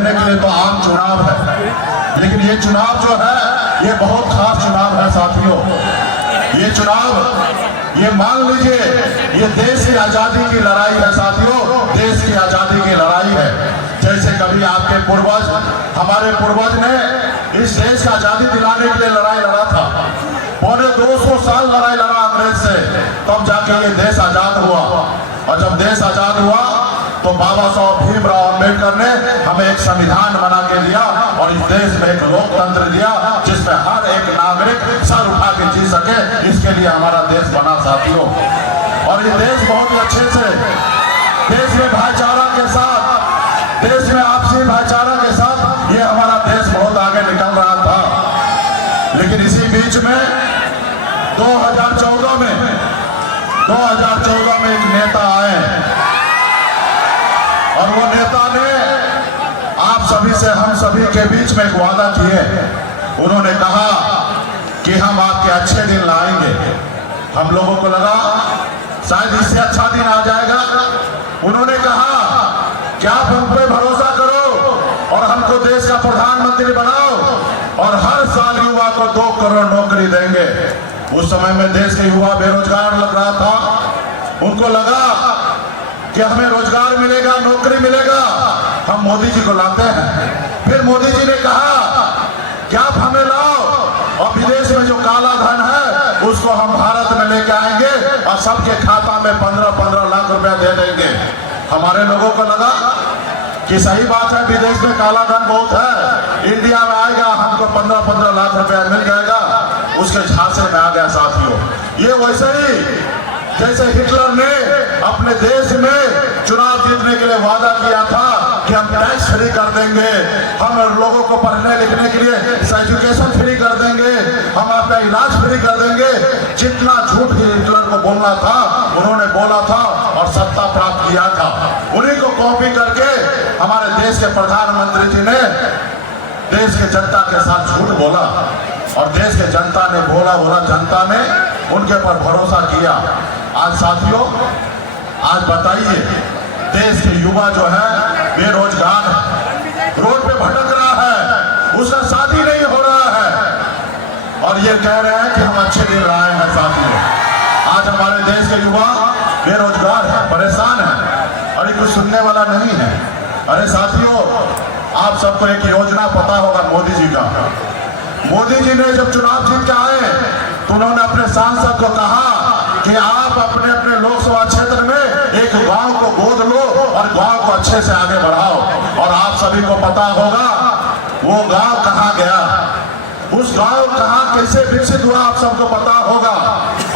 कहने के लिए तो आम चुनाव है, लेकिन ये चुनाव जो है ये बहुत खास चुनाव है साथियों। ये चुनाव, ये मान लीजिए, ये देश की आजादी की लड़ाई है साथियों, देश की आजादी की लड़ाई है। जैसे कभी आपके पूर्वज, हमारे पूर्वज ने इस देश का आजादी दिलाने के लिए लड़ाई लड़ा था, पौने 200 साल लड़ाई लड़ा अंग्रेज से, तब जाके ये देश आजाद हुआ। और जब देश आजाद हुआ तो बाबा साहब भीमराव अम्बेडकर ने हमें एक संविधान बना के दिया और इस देश में एक लोकतंत्र दिया जिसमें हर एक नागरिक सर उठा के जी सके। इसके लिए हमारा देश बना साथियों। और ये देश बहुत ही अच्छे से, देश में भाईचारा के साथ, देश में आपसी भाईचारा के साथ ये हमारा देश बहुत आगे निकल रहा था। लेकिन इसी बीच में 2014 में एक नेता आए और वो नेता ने आप सभी से, हम सभी के बीच में एक वादा किए। उन्होंने कहा कि हम आपके अच्छे दिन लाएंगे। हम लोगों को लगा शायद इससे अच्छा दिन आ जाएगा। उन्होंने कहा कि आप हम पे भरोसा करो और हमको देश का प्रधानमंत्री बनाओ और हर साल युवा को 2 करोड़ नौकरी देंगे। उस समय में देश के युवा बेरोजगार लग रहा था। उनको लगा कि हमें रोजगार मिलेगा, नौकरी मिलेगा, हम मोदी जी को लाते हैं। फिर मोदी जी ने कहा कि आप हमें लाओ और विदेश में जो काला धन है उसको हम भारत में लेके आएंगे और सबके खाता में 15-15 लाख रुपया दे देंगे। हमारे लोगों को लगा कि सही बात है, विदेश में काला धन बहुत है, इंडिया में आएगा हमको 15-15 लाख रुपया मिल जाएगा। उसके झांसे में आ गया साथियों। ये वैसे ही जैसे हिटलर ने अपने देश में चुनाव जीतने के लिए वादा किया था कि हम टैक्स फ्री कर देंगे, हम लोगों को पढ़ने लिखने के लिए एजुकेशन फ्री कर देंगे, हम आपका इलाज फ्री कर देंगे। जितना झूठ हिटलर को बोलना था उन्होंने बोला था और सत्ता प्राप्त किया था। उन्हीं को कॉपी करके हमारे देश के प्रधानमंत्री जी ने देश के जनता के साथ झूठ बोला और देश के जनता ने बोला जनता ने उनके पर भरोसा किया। आज साथियों, आज बताइए, देश के युवा जो है बेरोजगार है, रोड पे भटक रहा है, उसका शादी नहीं हो रहा है और ये कह रहे हैं कि हम अच्छे दिन लाए हैं साथियों। आज हमारे देश के युवा बेरोजगार है, परेशान है और ये कुछ सुनने वाला नहीं है। अरे साथियों, आप सबको एक योजना पता होगा मोदी जी का। मोदी जी ने जब चुनाव जीत के आए तो उन्होंने अपने सांसद को कहा कि आप अपने अपने लोकसभा क्षेत्र में एक गांव को गोद लो और गांव को अच्छे से आगे बढ़ाओ। और आप सभी को पता होगा वो गांव कहाँ गया, उस गांव कहाँ कैसे विकसित हुआ, आप सबको पता होगा।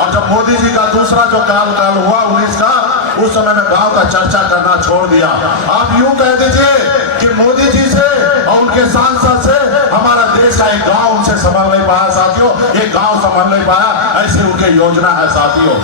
और जब मोदी जी का दूसरा जो काल हुआ 19 का, उस समय में गांव का चर्चा करना छोड़ दिया। आप यूं कह दीजिए कि मोदी जी से और उनके सांसद से हमारा देश का एक गांव उनसे संभाल नहीं पाया साथियों, एक गांव संभाल नहीं पाया, ऐसी उनकी योजना है साथियों।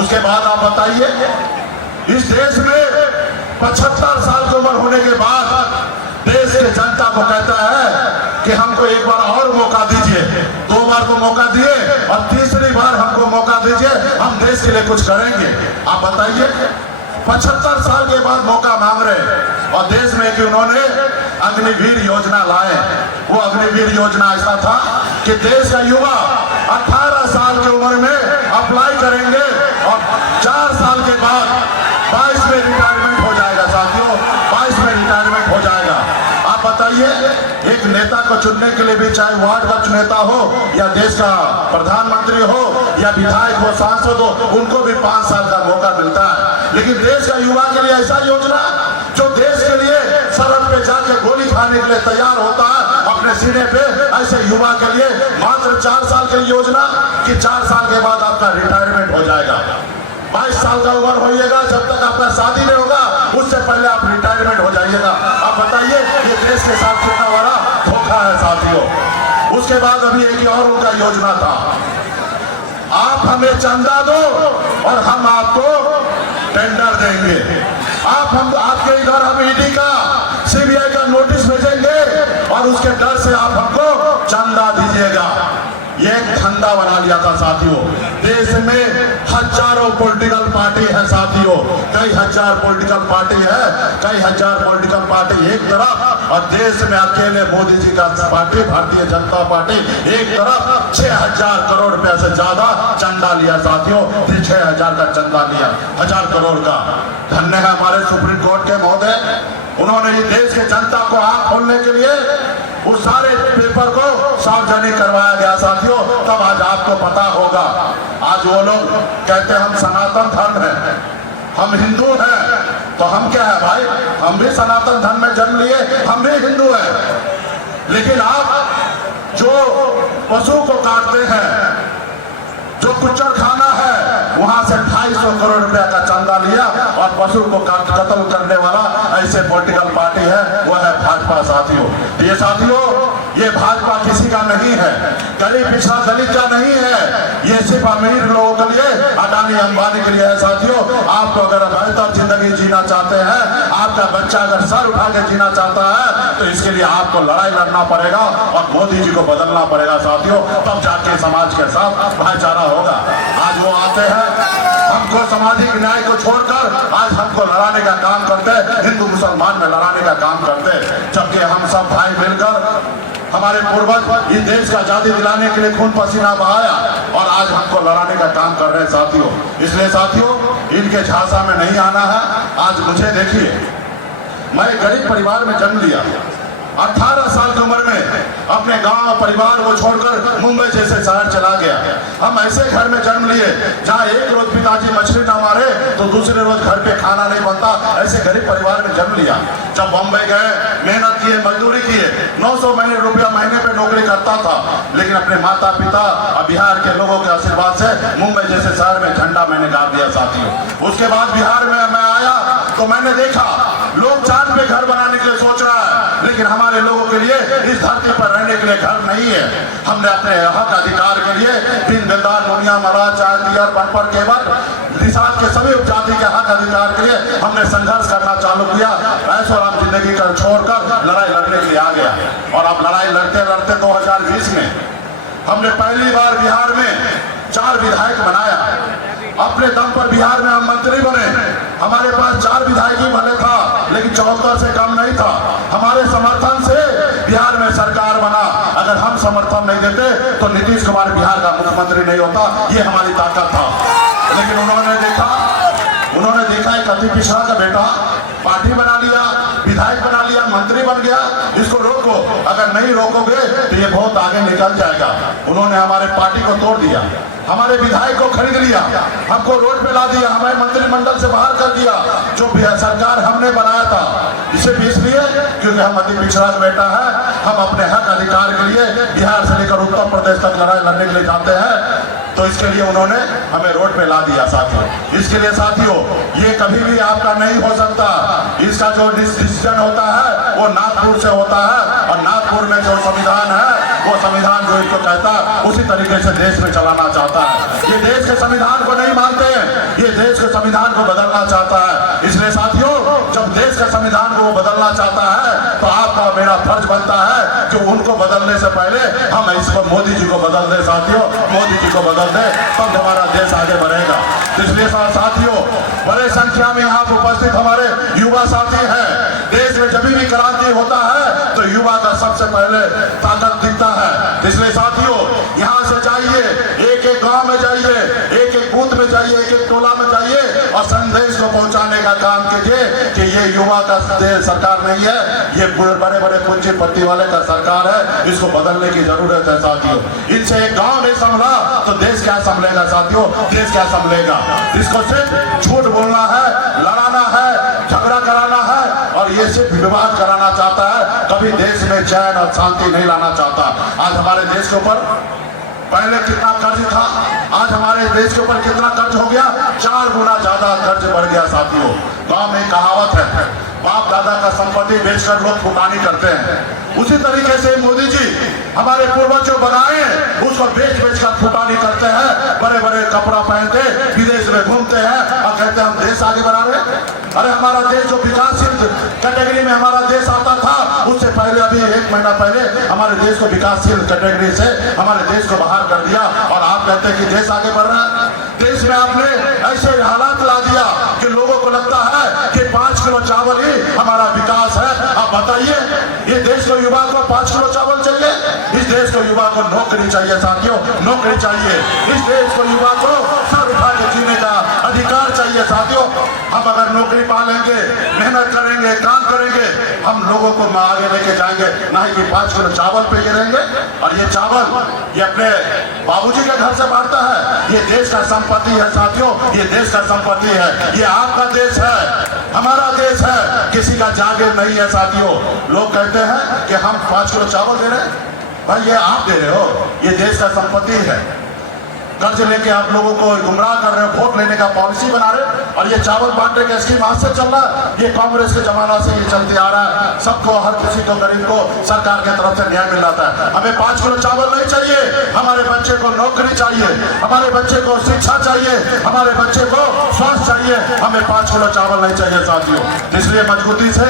उसके बाद आप बताइए, इस देश में 75 साल की उम्र होने के बाद देश के जनता को कहता है कि हमको एक बार और मौका दीजिए। 2 बार को मौका दिए और तीसरी बार हमको मौका दीजिए, हम देश के लिए कुछ करेंगे। आप बताइए, 75 साल के बाद मौका मांग रहे और देश में कि उन्होंने अग्निवीर योजना लाए। वो अग्निवीर योजना ऐसा था कि देश का युवा 18 साल की उम्र में अप्लाई करेंगे और 4 साल के बाद 22 में रिटायरमेंट हो जाएगा साथियों, 22 में रिटायरमेंट हो जाएगा। आप बताइए, एक नेता को चुनने के लिए भी, चाहे वार्ड का नेता हो या देश का प्रधानमंत्री हो या विधायक हो, सांसद हो, उनको भी 5 साल का मौका मिलता है। लेकिन देश का युवा के लिए ऐसा योजना जो देश के लिए सरहद पे जाके गोली खाने के लिए तैयार होता है अपने सीने पे, ऐसे युवा के लिए मात्र 4 साल की योजना कि 4 साल के बाद आपका रिटायरमेंट हो जाएगा। 22 साल का उम्र होइएगा, जब तक आपका शादी नहीं होगा उससे पहले आप रिटायरमेंट हो जाइएगा। आप बताइए, ये देश के साथ कितना बड़ा धोखा है साथियों। उसके बाद अभी एक और उनका योजना था, आप हमें चंदा दो और हम आपको टेंडर देंगे। आपके इधर हम ईडी का, सीबीआई का नोटिस भेजेंगे और उसके डर से आप हमको चंदा दीजिएगा। ये एक धंधा बना लिया था साथियों। देश में हजारों पॉलिटिकल पार्टी है साथियों, कई हजार पॉलिटिकल पार्टी है, कई हजार पॉलिटिकल पार्टी एक तरफ, और देश में अकेले मोदी जी का पार्टी भारतीय जनता पार्टी एक तरफ 6,000 करोड़ रुपए से ज्यादा चंदा लिया साथियों। 6,000 का चंदा लिया, 1,000 करोड़ का। धन्य है हमारे सुप्रीम कोर्ट के महोदय, उन्होंने ये देश के जनता को आंख खोलने के लिए उस सारे पेपर को सार्वजनिक करवाया गया साथियों। तब आज आपको पता होगा, आज वो लोग कहते हैं हम सनातन धर्म है, हम हिंदू हैं, तो हम क्या है भाई, हम भी सनातन धर्म में जन्म लिए, हम भी हिंदू हैं। लेकिन आप जो पशु को काटते हैं, जो कुचर खाना है, वहां से 250 करोड़ रुपया का चंदा लिया, और पशु को कत्ल करने वाला ऐसे पॉलिटिकल पार्टी है, वो है भाजपा साथियों। ये साथियों, ये भाजपा किसी का नहीं है, गरीब पिछड़ा दलित का नहीं है, ये सिर्फ अमीर लोगों के लिए, अडानी अंबानी के लिए है साथियों। आपको अगर बेहतर जिंदगी जीना चाहते हैं, आपका बच्चा अगर सर उठा के जीना चाहता है, तो इसके लिए आपको लड़ाई लड़ना पड़ेगा और मोदी जी को बदलना पड़ेगा साथियों। तब जाके समाज के साथ भाईचारा होगा। आज वो आते हैं, हमको सामाजिक न्याय को छोड़कर आज हमको लड़ाने का काम करते, हिंदू मुसलमान में लड़ाने का काम करते, जबकि हम सब भाई मिलकर हमारे पूर्वज इस देश का आजादी दिलाने के लिए खून पसीना बहाया, और आज हमको लड़ाने का काम कर रहे हैं साथियों। इसलिए साथियों, इनके झांसा में नहीं आना है। आज मुझे देखिए, मैं गरीब परिवार में जन्म लिया, 18 साल की उम्र में अपने गांव परिवार को छोड़कर मुंबई जैसे शहर चला गया। हम ऐसे घर में जन्म लिए जहां एक रोज पिताजी मछली ना मारे तो दूसरे रोज घर पे खाना नहीं बनता, ऐसे गरीब परिवार में जन्म लिया। जब बम्बई गए, मेहनत किए, मजदूरी किए, 900 रुपया महीने पे नौकरी करता था, लेकिन अपने माता पिता और बिहार के लोगों के आशीर्वाद से मुंबई जैसे शहर में झंडा मैंने गाड़ दिया साथियों। उसके बाद बिहार में मैं आया तो मैंने देखा लोग चांद पे घर बनाने के लिए सोच रहा है, लेकिन हमारे लोगों के लिए इस धरती पर रहने के लिए घर नहीं है। हमने अपने हक अधिकार के लिए दिन दिलदार दुनिया महाराज चाहे दियर बनपर केवल निषाद के सभी उपजाति के हक अधिकार के लिए हमने संघर्ष करना चालू किया। ऐशो आराम जिंदगी कर छोड़कर लड़ाई लड़ने के लिए आ गया, और अब लड़ाई लड़ते लड़ते 2020 में हमने पहली बार बिहार में 4 विधायक बनाया। अपने दम पर बिहार में हम मंत्री बने। हमारे पास 4 विधायकी भले था, लेकिन 74 से कम नहीं था। हमारे समर्थन से बिहार में सरकार बना। अगर हम समर्थन नहीं देते तो नीतीश कुमार बिहार का मुख्यमंत्री नहीं होता। ये हमारी ताकत था। लेकिन उन्होंने देखा एक अति पिछड़ा का बेटा पार्टी बना लिया, विधायक बना लिया, मंत्री बन गया, इसको रोको। अगर नहीं रोकोगे तो ये बहुत आगे निकल जाएगा। उन्होंने हमारे पार्टी को तोड़ दिया, हमारे विधायक को खरीद लिया, हमको रोड पे ला दिया, हमारे मंत्रिमंडल से बाहर कर दिया। जो सरकार हमने बनाया था, इसे भी इसलिए क्योंकि हम अति पिछड़ा बेटा है। हम अपने हक अधिकार के लिए बिहार से लेकर उत्तर प्रदेश तक लड़ाई लड़ने के लिए जाते हैं, तो इसके लिए उन्होंने हमें रोड पे ला दिया साथियों। इसके लिए साथियों, ये कभी भी आपका नहीं हो सकता। इसका जो डिसीजन होता है वो नागपुर से होता है, और नागपुर में जो संविधान है वो संविधान जो इसको कहता है उसी तरीके से देश में चलाना चाहता है। ये देश के संविधान को नहीं मानते हैं, ये देश के संविधान को बदलना चाहता है। इसलिए साथियों, जब देश के संविधान को वो बदलना चाहता है तो आपका मेरा फर्ज बनता है कि उनको बदलने से पहले हम इसको मोदी जी को बदल दे साथियों। मोदी जी को बदल दे, तब हमारा देश आगे बढ़ेगा। इसलिए साथियों, बड़े संख्या में यहाँ उपस्थित हमारे युवा साथी हैं। देश में जब भी क्रांति होता है तो युवा का सबसे पहले ताकत दिखता है। इसलिए साथियों, यहाँ से जाइए, एक एक गांव में जाइए, एक एक बूथ में जाइए, एक एक टोला में जाइए, और संदेश को पहुंचाने का काम कीजिए कि ये युवा का सरकार नहीं है, ये बड़े बड़े पूंजीपति वाले का सरकार है। इसको बदलने की जरूरत है साथियों। इनसे एक गांव नहीं संभला तो देश क्या संभलेगा साथियों, देश क्या संभलेगा। इसको सिर्फ झूठ बोलना है, लड़ाना है, झगड़ा कराना है, और ये सिर्फ विवाद कराना चाहता है, कभी देश में चैन और शांति नहीं लाना चाहता। आज हमारे देश के ऊपर पहले कितना कर्ज था, आज हमारे देश के ऊपर कितना कर्ज हो गया, 4 गुना ज्यादा कर्ज बढ़ गया साथियों। गांव में कहावत है, बाप दादा का संपत्ति बेचकर लोग फुटानी करते हैं। उसी तरीके से मोदी जी हमारे पूर्वज जो बनाए उसको बेच कर फुटानी करते हैं, बड़े बड़े कपड़ा पहनते विदेश में घूमते हैं और कहते हैं हम देश आगे बढ़ा रहे हैं। अरे हमारा देश जो विकासशील कैटेगरी में हमारा देश आता था, उससे पहले अभी 1 महीना पहले हमारे देश को विकासशील कैटेगरी से हमारे देश को बाहर कर दिया। और आप कहते हैं कि देश आगे बढ़ रहा है। देश में आपने ऐसे हालात ला दिया कि लोगों को लगता है कि 5 किलो चावल ही हमारा विकास है। आप बताइए, ये देश को युवा को 5 किलो चावल चाहिए? इस देश को युवा को नौकरी चाहिए साथियों, नौकरी चाहिए। इस देश को युवा को सर उठा के जीने का अधिकार चाहिए साथियों। हम अगर नौकरी पालेंगे, मेहनत करेंगे, काम करेंगे, हम लोगों को आगे लेके जाएंगे, ना ही कि 5 किलो चावल पे ये रहेंगे। और ये चावल ये अपने बाबूजी के घर से बांटता है। ये देश का संपत्ति है साथियों, ये देश का संपत्ति है। ये आपका देश है, हमारा देश है, किसी का जागीर नहीं है साथियों। लोग कहते हैं कि हम 5 किलो चावल दे रहे हैं। भाई ये आप दे रहे हो, ये देश का संपत्ति है। कर्ज लेके आप लोगों को गुमराह कर रहे हो, वोट लेने का पॉलिसी बना रहे हो। और ये चावल बांटने का स्कीम आज से चल रहा है, ये कांग्रेस के जमाना से ये चलते आ रहा है। सबको, हर किसी को, गरीब को सरकार की तरफ से न्याय मिल जाता है। हमें 5 किलो चावल नहीं चाहिए, हमारे बच्चे को नौकरी चाहिए, हमारे बच्चे को शिक्षा चाहिए, हमारे बच्चे को स्वास्थ्य चाहिए। हमें 5 किलो चावल नहीं चाहिए साथियों। इसलिए मजबूती से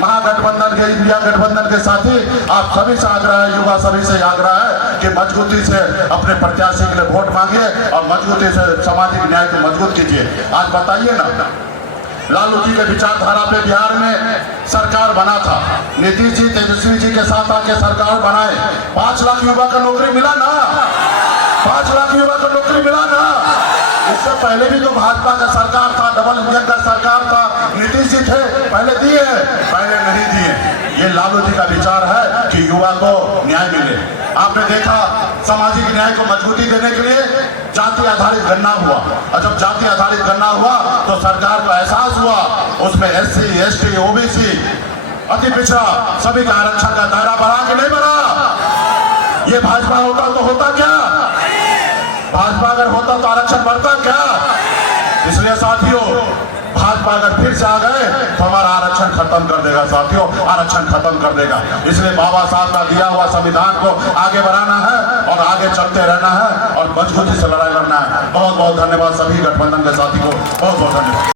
महागठबंधन के, इंडिया गठबंधन के साथी आप सभी से आग्रह है, युवा सभी से आग्रह है कि मजबूती से अपने प्रत्याशी के लिए वोट मांगिए और मजबूती से सामाजिक न्याय को मजबूत कीजिए। आज बताइए ना, लालू जी के विचारधारा पे बिहार में सरकार बना था, नीतीश जी, तेजस्वी जी के साथ आके सरकार बनाए। 5 लाख युवा का नौकरी मिला ना, 5 लाख युवा को नौकरी मिला ना। इससे पहले भी तो भाजपा का सरकार था, डबल इंजन का सरकार था, नीतीश जी थे, पहले दिए, पहले नहीं दिए। ये लालू जी का विचार है कि युवा को न्याय मिले। आपने देखा सामाजिक न्याय को मजबूती देने के लिए जाति आधारित गणना हुआ, और जब जाति आधारित गणना हुआ तो सरकार को एहसास हुआ उसमें SC, ST, OBC, अति पिछड़ा सभी का आरक्षण का दायरा बढ़ा कि नहीं बढ़ा? ये भाजपा होता तो होता क्या? भाजपा अगर होता तो आरक्षण बढ़ता क्या? इसलिए साथियों, भाजपा अगर फिर से आ गए तो हमारा आरक्षण खत्म कर देगा साथियों, आरक्षण खत्म कर देगा। इसलिए बाबा साहब का दिया हुआ संविधान को आगे बढ़ाना है और आगे चलते रहना है और मजबूती से लड़ाई लड़ना है। बहुत बहुत धन्यवाद सभी गठबंधन के साथी को, बहुत बहुत धन्यवाद।